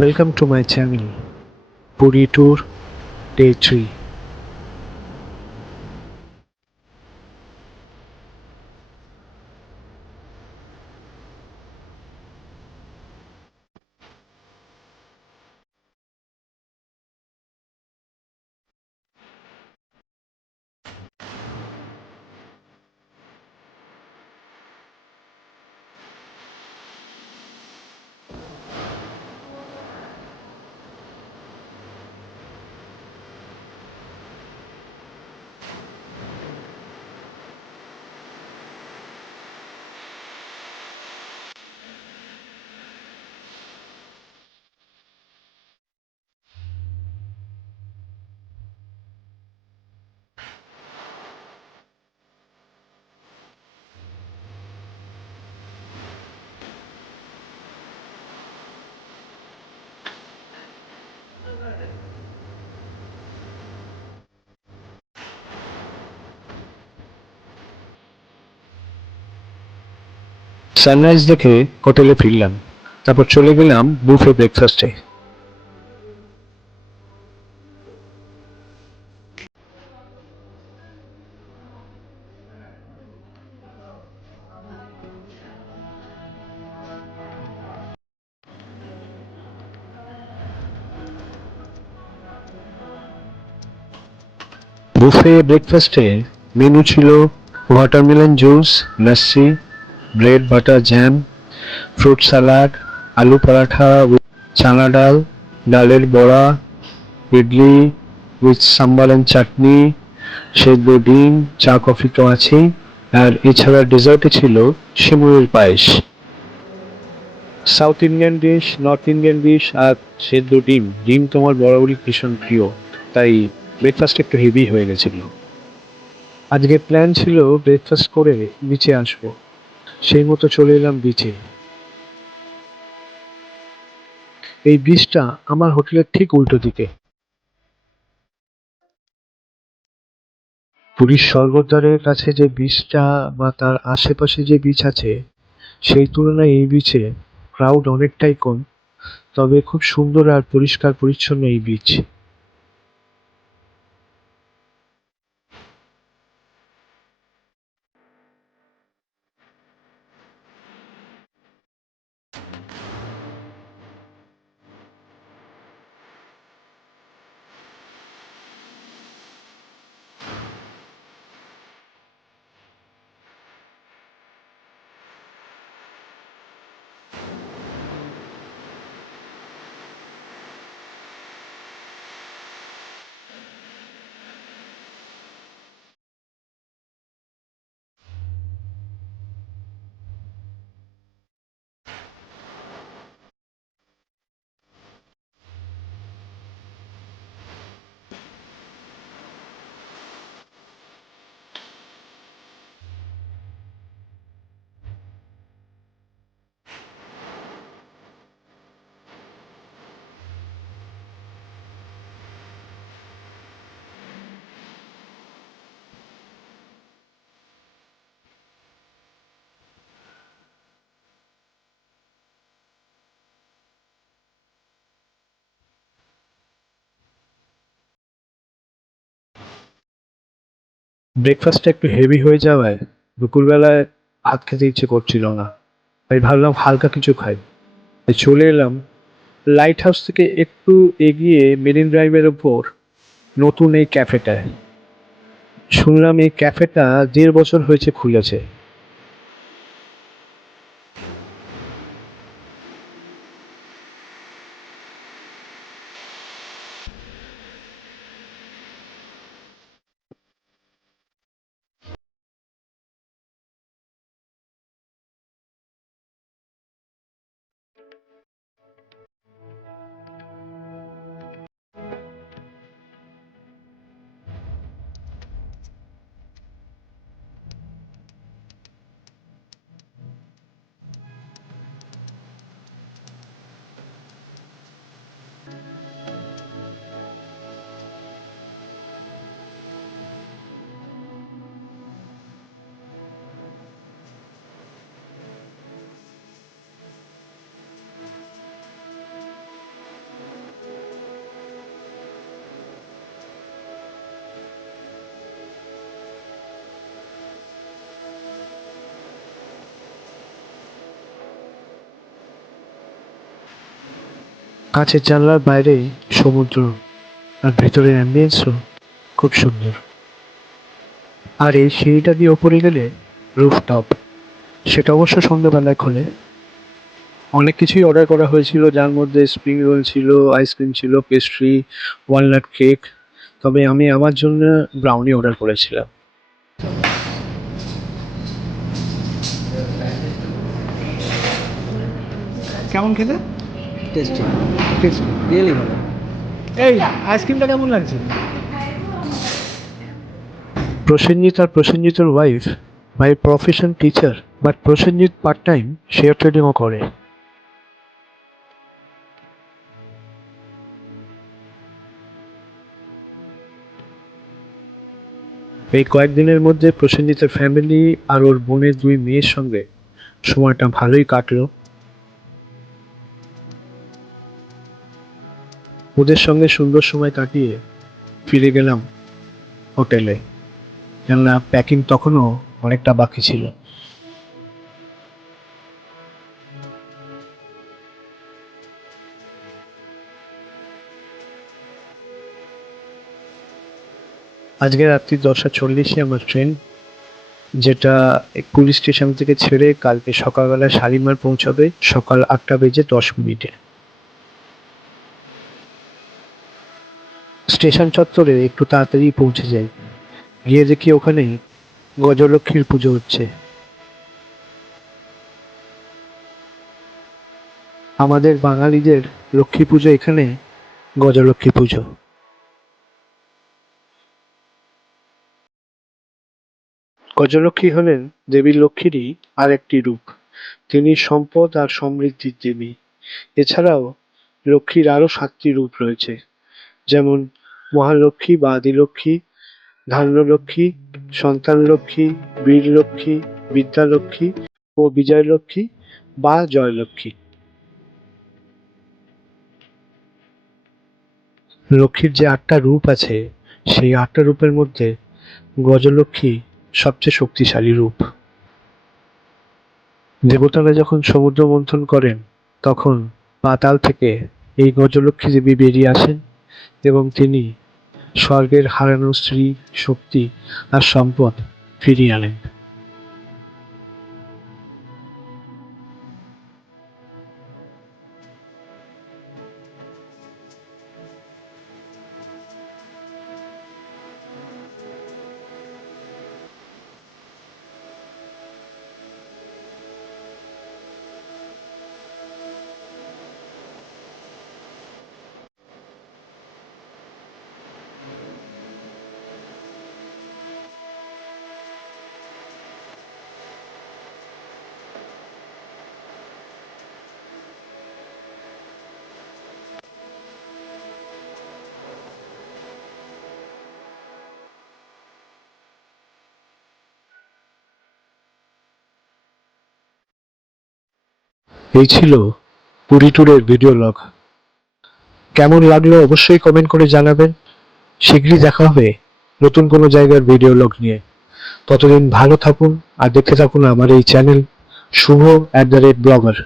Welcome to my channel, Puri Tour Day 3. Sunrise দেখে হোটেলে ফিরলাম, তারপর চলে গেলাম বুফে ব্রেকফাস্টে। বুফে ব্রেকফাস্টে মেনু ছিল watermelon juice, lassi, bread butter jam, fruit salad, আলু পরাঠা উইথ চানা ডাল, ডালের বড়া, ইডলি উইথ সাম্বার অ্যান্ড চাটনি, সেদ্ধ ডিম, চা কফি তো আছেই। আর এছাড়া ডেজার্টে ছিল সিমুইয়ের পায়েস। South Indian dish, North Indian dish আর সেদ্ধ ডিম। ডিম তোমার বরাবরই ভীষণ প্রিয়, তাই ব্রেকফাস্ট একটু হেভি হয়ে গেছিল। আজকে প্ল্যান ছিল ব্রেকফাস্ট করে বিচে আসবো, সেই মতো চলে এলাম বিচে। এই বিচটা আমার হোটেলের ঠিক উল্টো দিকে। পুরীর স্বর্গদ্বারের কাছে যে বিচটা বা তার আশেপাশে যে বিচ আছে, সেই তুলনায় এই বিচে ক্রাউড অনেকটাই কম, তবে খুব সুন্দর আর পরিষ্কার পরিচ্ছন্ন এই বিচ। ব্রেকফাস্টটা একটু হেভি হয়ে যাওয়ায় দুপুরবেলায় ভাত খেতে ইচ্ছে করছিল না, তাই ভাবলাম হালকা কিছু খাই। তাই চলে এলাম লাইট হাউস থেকে একটু এগিয়ে মেরিন ড্রাইভের ওপর নতুন এই ক্যাফেটায়। শুনলাম এই ক্যাফেটা 1.5 বছর হয়েছে খুলেছে। কাঁচের জানলার বাইরে সমুদ্র, আর ভেতরের অ্যাম্বিয়েন্সও খুব সুন্দর। আর এই সিঁড়িটা দিয়ে ওপরে গেলে রুফটপ, সেটা অবশ্য সন্ধ্যাবেলায় খোলে। অনেক কিছুই অর্ডার করা হয়েছিল, যার মধ্যে স্প্রিং রোল ছিল, আইসক্রিম ছিল, পেস্ট্রি, ওয়ালনাট কেক। তবে আমি আমার জন্য ব্রাউনি অর্ডার করেছিলাম। কেমন খেতে? টেস্টি, টেস্টি, রিয়েলি ভালো। এই আইসক্রিমটা কেমন লাগছে? প্রসেনজিৎ আর প্রসেনজিতের wife by profession teacher, but Prasenjit part time share ট্রেডিংও করে। এই কয়েকদিনের মধ্যে প্রসেনজিতের ফ্যামিলি আর ওর বোনের 2 মেয়ের সঙ্গে সময়টা ভালোই কাটলো। ওদের সঙ্গে সুন্দর সময় কাটিয়ে ফিরে গেলাম হোটেলে, কেননা প্যাকিং তখনও অনেকটা বাকি ছিল। আজকে রাত্রি 10:40 আমার ট্রেন, যেটা পুলিশ স্টেশন থেকে ছেড়ে কালকে সকালবেলা শালিমার পৌঁছাবে সকাল 8:10 স্টেশন চত্বরে একটু তাড়াতাড়ি পৌঁছে যাই, গিয়ে দেখি ওখানে গজলক্ষ্মীর পুজো হচ্ছে। আমাদের বাঙালিদের লক্ষ্মী পুজো এখানে গজলক্ষ্মী পুজো। গজলক্ষ্মী হলেন দেবী লক্ষ্মীরই আরেকটি রূপ। তিনি সম্পদ আর সমৃদ্ধির দেবী। এছাড়াও লক্ষ্মীর আরো 7টি রূপ রয়েছে, যেমন মহালক্ষ্মী বা আদিলক্ষ্মী, ধান্যলক্ষ্মী, সন্তান লক্ষ্মী, বীর লক্ষ্মী, বিদ্যালক্ষ্মী ও বিজয়লক্ষ্মী বা জয়লক্ষ্মী। লক্ষ্মীর যে 8টা রূপ আছে, সেই 8টা রূপের মধ্যে গজলক্ষ্মী সবচেয়ে শক্তিশালী রূপ। দেবতারা যখন সমুদ্র মন্থন করেন, তখন পাতাল থেকে এই গজলক্ষ্মী দেবী বেরিয়ে আসেন এবং তিনি স্বর্গের হারানো স্ত্রী, শক্তি আর সম্পদ ফিরিয়ে আনেন। এই ছিল পুরী ট্যুরের ভিডিও লগ। কেমন লাগলো অবশ্যই কমেন্ট করে জানাবেন। শীঘ্রই দেখা হবে নতুন কোনো জায়গার ভিডিও লগ নিয়ে। ততদিন ভালো থাকুন আর দেখতে থাকুন আমার এই চ্যানেল শুভ @ব্লগার।